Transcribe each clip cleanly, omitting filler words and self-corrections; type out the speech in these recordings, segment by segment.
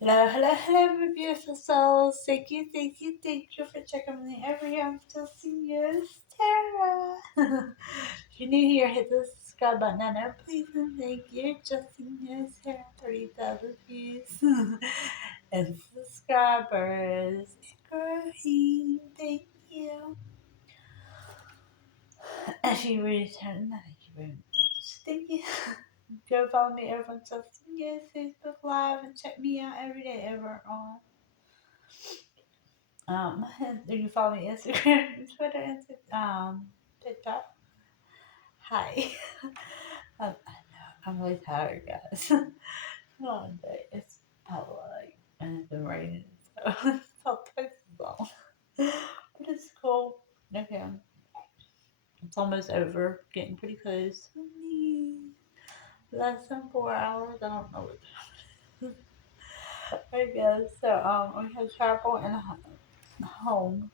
Hello, hello, hello, my beautiful souls. Thank you for checking on me every I'm still seniors. Tara. If you're new here, hit the subscribe button down there, please, and thank you. Just seniors, Tara, 30,000 views. And subscribers, growing, thank you. If you return, thank you very much. Thank you. Go follow me over on Just Seniors, Facebook Live, and check me out every day over on you can follow me Instagram, Twitter, and TikTok. Hi. I know I'm really tired, guys. Long day. It's probably and it's been raining, so it's all twice as long. But it's cool. Okay, it's almost over. Getting pretty close. Less than 4 hours. I don't know what time. I guess so. We have travel and home.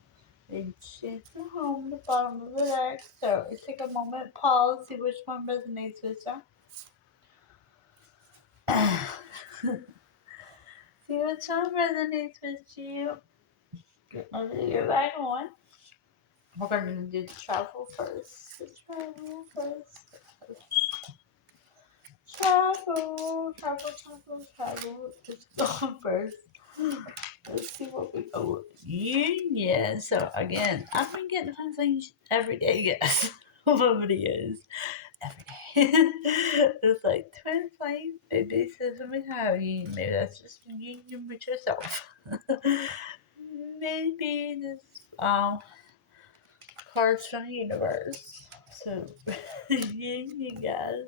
It's the home, the bottom of the deck. So take a moment, pause, see which one resonates with you. See which one resonates with you. Get ready to right on. We're going to do the travel first. The travel first. Travel. Just go first. Let's see what we go. Union. So again, I've been getting fun things every day. Yes, videos every day. It's like twin flames. Maybe says something how you. Maybe that's just union with yourself. Maybe this cards from the universe. So union guys.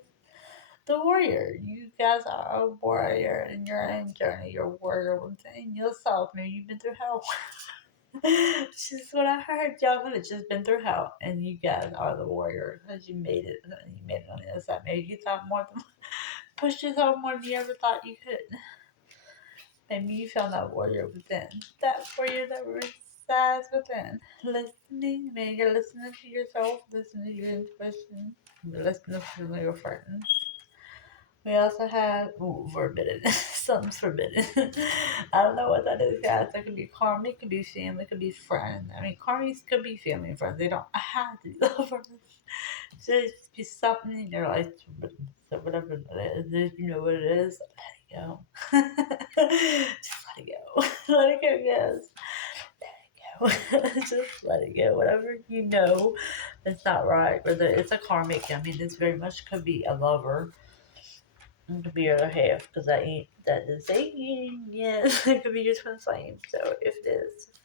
The warrior. You guys are a warrior in your own journey. You're a warrior within yourself. Maybe you've been through hell. Just what I heard. Y'all could have just been through hell, and you guys are the warrior because you made it. You made it on the other side. Maybe you thought more than pushed yourself more than you ever thought you could. Maybe you found that warrior within. That warrior that resides within. Listening. Maybe you're listening to yourself. Listening to your intuition. Listening to your friends. We also have forbidden. Something's forbidden. I don't know what that is, guys. That could be karma, it could be family, it could be friends. I mean, karmas could be family and friends. They don't have to be lovers. So it just be something in your life. So whatever that is, if you know what it is, let it go. Just let it go. Let it go, guys. Just let it go. Whatever you know it's not right, whether it's a karmic. I mean, this very much could be a lover. It could be your other half because that is a union. It could be your twin flame. So if it is, just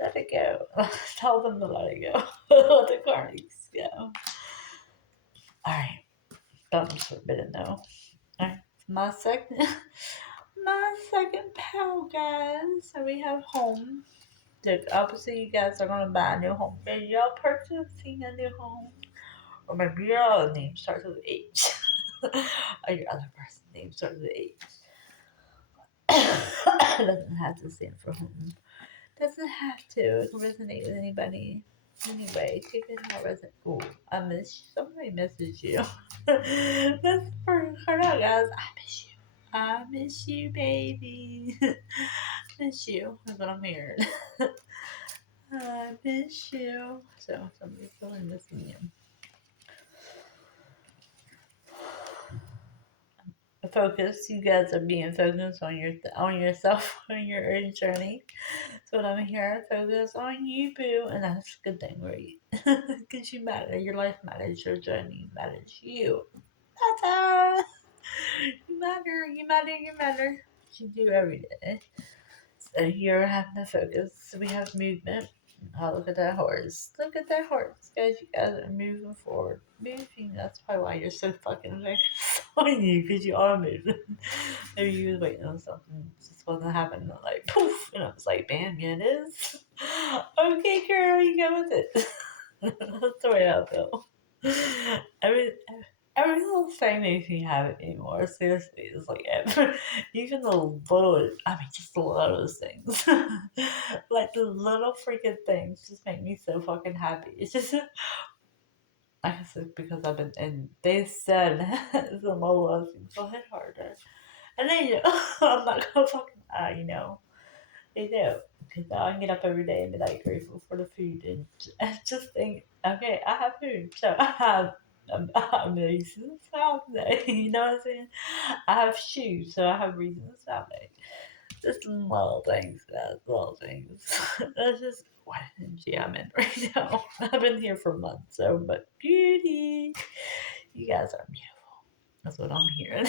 let it go. Let it go. Tell them to let it go. Let the karmics go. Alright. Thumbs forbidden though. Alright. My second my second pal, guys. So we have home. The opposite, you guys are gonna buy a new home. Maybe y'all purchasing a new home. Or maybe your other name starts with H. Or your other person's name starts with H. Doesn't have to stand for home. Doesn't have to. It can resonate with anybody. Anyway, take it how resonate. Oh, I miss you. Somebody misses you. That's for her out, guys. I miss you. I miss you, baby. Miss you. That's what I'm hearing. I miss you. So somebody's really missing you. Focus. You guys are being focused on yourself on your own journey. That's what I'm here. Focus on you, boo, and that's a good thing, right? Because you matter. Your life matters. Your journey matters. You matter. You matter. You matter. You matter. You do every day. So you're having to focus. So we have movement. Oh, look at that horse. Look at that horse. Guys, you guys are moving forward. Moving. That's probably why you're so fucking focused on you, because you are moving. Maybe you was waiting on something. It just wasn't happening. Like, poof. And I was like, bam, yeah, it is. Okay, girl, you go with it. That's the way I feel. Every, every little thing makes me happy anymore. Seriously, it's like even the little, I mean, just the littlest things, like the little freaking things, just make me so fucking happy. It's just, like I said, because I've been, and they said the mobile things will hit harder. And then, I'm not gonna fucking lie, They do. Because I can get up every day and be like grateful for the food and just think, okay, I have food. So I have amazing Sunday. You know what I'm saying? I have shoes, so I have reason Sunday. Just little things, guys, little things. That's just what energy I'm in right now. I've been here for months, so, but beauty. You guys are beautiful. That's what I'm hearing.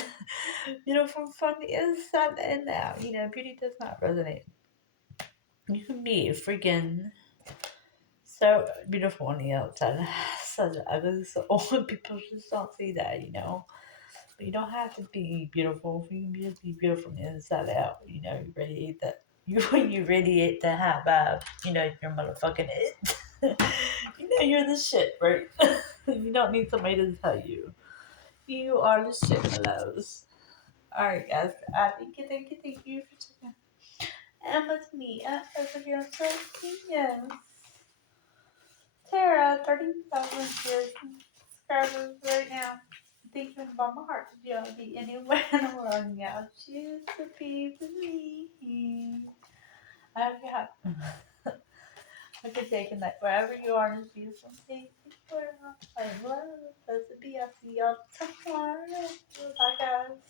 From the inside and out. Beauty does not resonate. You can be freaking so beautiful on the outside, such ugly. So people just don't see that. But you don't have to be beautiful. You can just be beautiful from the inside out. You radiate that. You radiate the have your motherfucking it. You're the shit, right? You don't need somebody to tell you. You are the shit, my loves. Alright, guys. Thank you for checking. And with me, over here on yes. Tara, 30,000 subscribers right now. Thinking about my heart to be able to be anywhere in the world now. Choose to be with me. I hope you have a good day, good night. Wherever you are, just be something. I love. Blessed be. I'll see y'all tomorrow. Bye, guys.